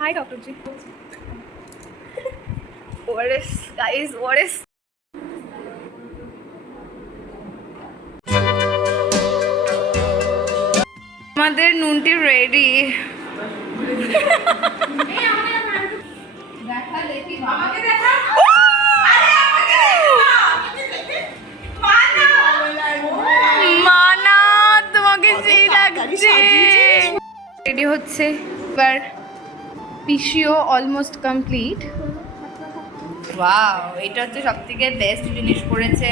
Hi, Dr. Ji. What is, guys? What is? আমাদের নুনটি ready. মানা তোমাকে সেই লাগছে। রেডি হচ্ছে এবার পিসিও অলমোস্ট কমপ্লিট। ওয়াও, এটা হচ্ছে সবথেকে বেস্ট জিনিস করেছে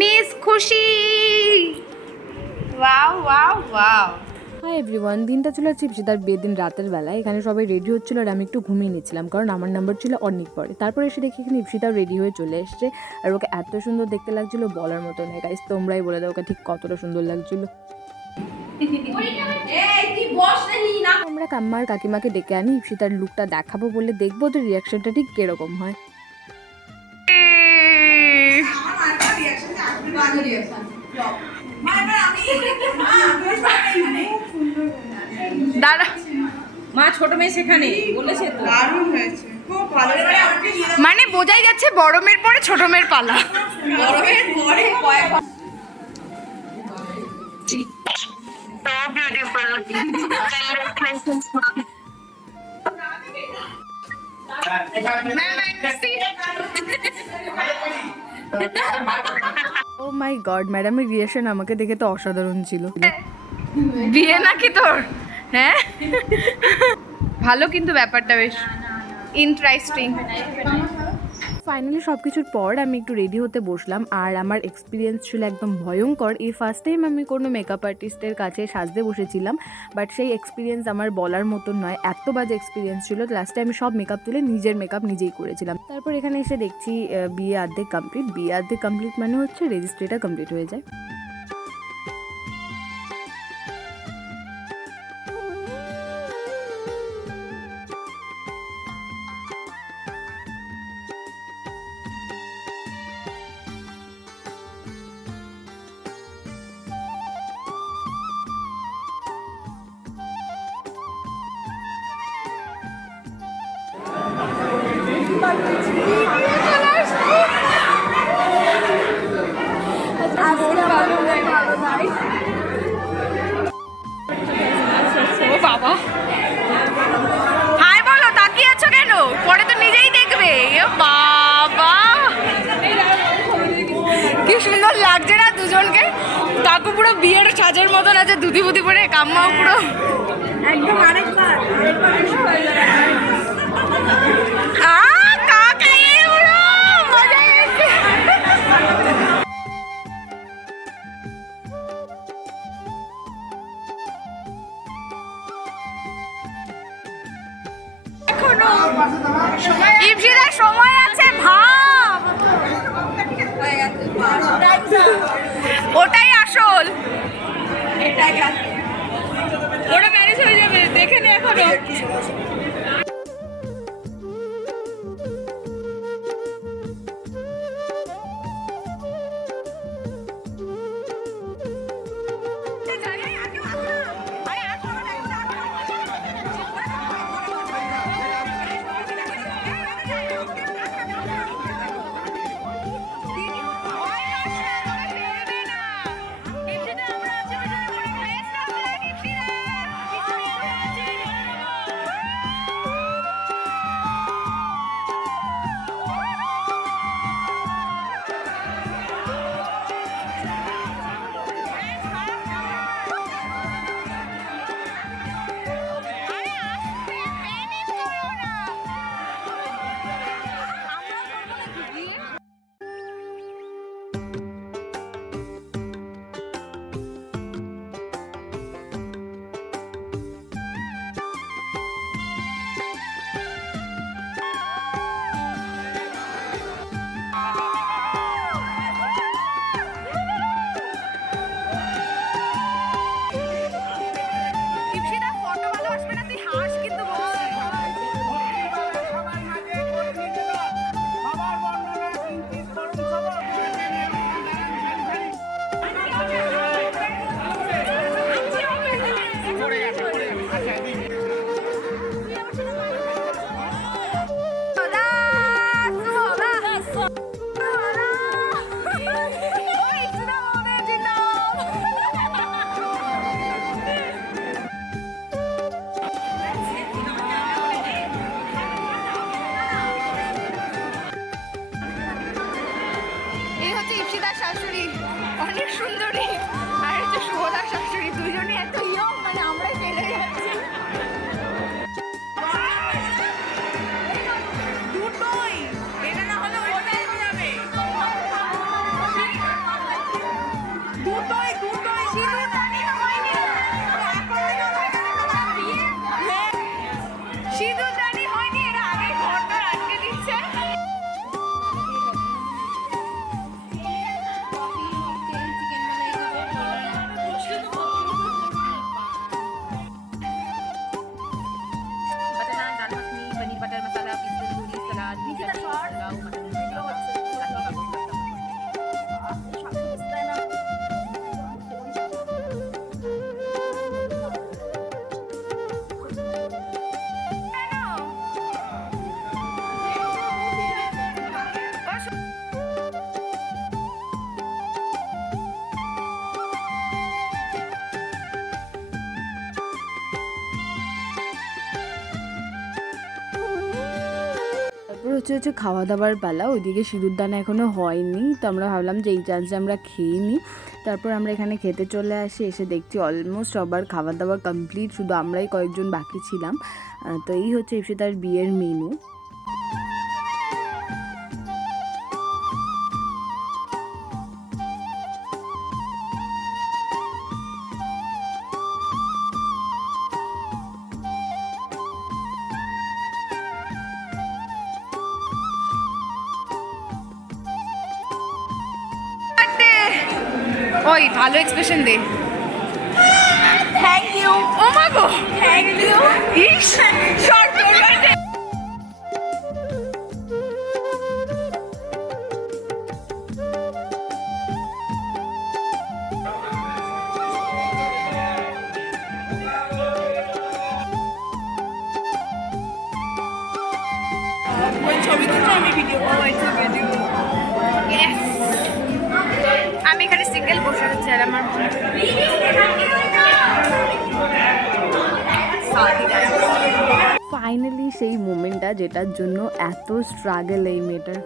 মিস খুশি। Wow wow wow. Hi everyone, দিনটা ছিল চিপসিদার বিয়ের দিন রাতের বেলা। এখানে সবাই রেডি হচ্ছিল আর আমি একটু ঘুমিয়ে নিচ্ছিলাম, কারণ আমার নাম্বার ছিল অনেক পরে। তারপরে এসে দেখি এখানে ইপসিতাও রেডি হয়ে চলে এসছে, আর ওকে এত সুন্দর দেখতে লাগছিল বলার মতো নয়। গাইস, তোমরাই বলে দাও ওকে ঠিক কতটা সুন্দর লাগছিল। আমরা কাম্মার কাকিমাকে ডেকে আনি ইপসিতার লুকটা দেখাবো বলে, দেখবো ওদের রিয়াকশনটা ঠিক কিরকম হয়। দাঁড়া, মা ছোট মেয়ে সেখানে বলেছে তো দারুণ হয়েছে, খুব ভালো। মানে বোঝাই যাচ্ছে বড় মেয়ের পরে ছোট মেয়ের পালা। গরমের পরে ও মাই গড, ম্যাডামের রিয়াকশন আমাকে দেখে তো অসাধারণ ছিল। বিয়ে নাকি তোর? হ্যাঁ, ভালো কিন্তু ব্যাপারটা বেশ ইন্টারেস্টিং। ফাইনালি সব কিছুর পর আমি একটু রেডি হতে বসলাম, আর আমার এক্সপিরিয়েন্স ছিল একদম ভয়ঙ্কর। এই ফার্স্ট টাইম আমি কোনো মেকআপ আর্টিস্টের কাছে সাজতে বসেছিলাম, বাট সেই এক্সপিরিয়েন্স আমার বলার মতন নয়, এত বাজে এক্সপিরিয়েন্স ছিল। লাস্টে আমি সব মেকআপ তুলে নিজের মেকআপ নিজেই করেছিলাম। তারপর এখানে এসে দেখছি বিয়ে অর্ধেক কমপ্লিট। বিয়ে অর্ধেক কমপ্লিট মানে হচ্ছে রেজিস্ট্রিটা কমপ্লিট হয়ে যায়। ও বাবা, হাই বলো, তাকিয়ে আছো কেন? পরে তো নিজেই দেখবে। ও বাবা, কি সুন্দর লাগছে না দুজনকে। কাকু পুরো বিয়ের সাজের মতন আছে, দুধি বুধি পরে, কাম্মাও পুরো একদম আরেকবার ইপসিতার সময় আছে, ভাব। ওটাই আসল, ওটা ম্যানেজ হয়ে যাবে, দেখে নে এখনো। হচ্ছে খাওয়া দাওয়ার পালা। ওইদিকে সিঁদুরদান এখনও হয়নি, তো আমরা ভাবলাম যে এই চান্সে আমরা খেয়ে নিই। তারপর আমরা এখানে খেতে চলে আসি, এসে দেখছি অলমোস্ট সবার খাবার দাবার কমপ্লিট, শুধু আমরাই কয়েকজন বাকি ছিলাম। তো এই হচ্ছে ইপসিতার বিয়ের মেনু। ওই ভালো এক্সপ্রেশন দে। Thank you. ও মা গো, থ্যাংক ইউ। ইস শর্ট করবে। ওই ছবি তুলছো, আমি ভিডিও ভিডিও। Yes! আমি এখানে সিঙ্গেল বসে আছি আর আমার ফাইনালি সেই মোমেন্টটা যেটার জন্য এত স্ট্রাগল এই মেয়েটার।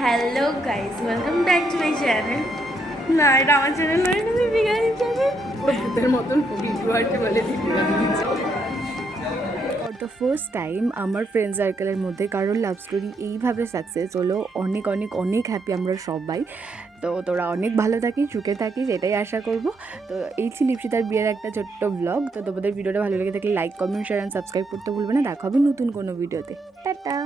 Hello guys, welcome back to my channel. না, এটা আমার চ্যানেল নয়, এটা দীপিকার চ্যানেল। ভূতের মতন ভিডিও আর্টে বলে ফর দ্য ফার্স্ট টাইম আমার ফ্রেন্ড সার্কেলের মধ্যে কারোর লাভ স্টোরি এইভাবে সাকসেস হলো। অনেক অনেক অনেক হ্যাপি আমরা সবাই। তো তোরা অনেক ভালো থাকিস, সুখে থাকিস, এটাই আশা করব। তো এই ছিল ইপসিতার বিয়ের একটা ছোট্ট ব্লগ। তো তোমাদের ভিডিওটা ভালো লেগে থাকলে like, comment, share and subscribe করতে ভুলবে না। দেখা হবে নতুন কোনো ভিডিওতে। টাটা।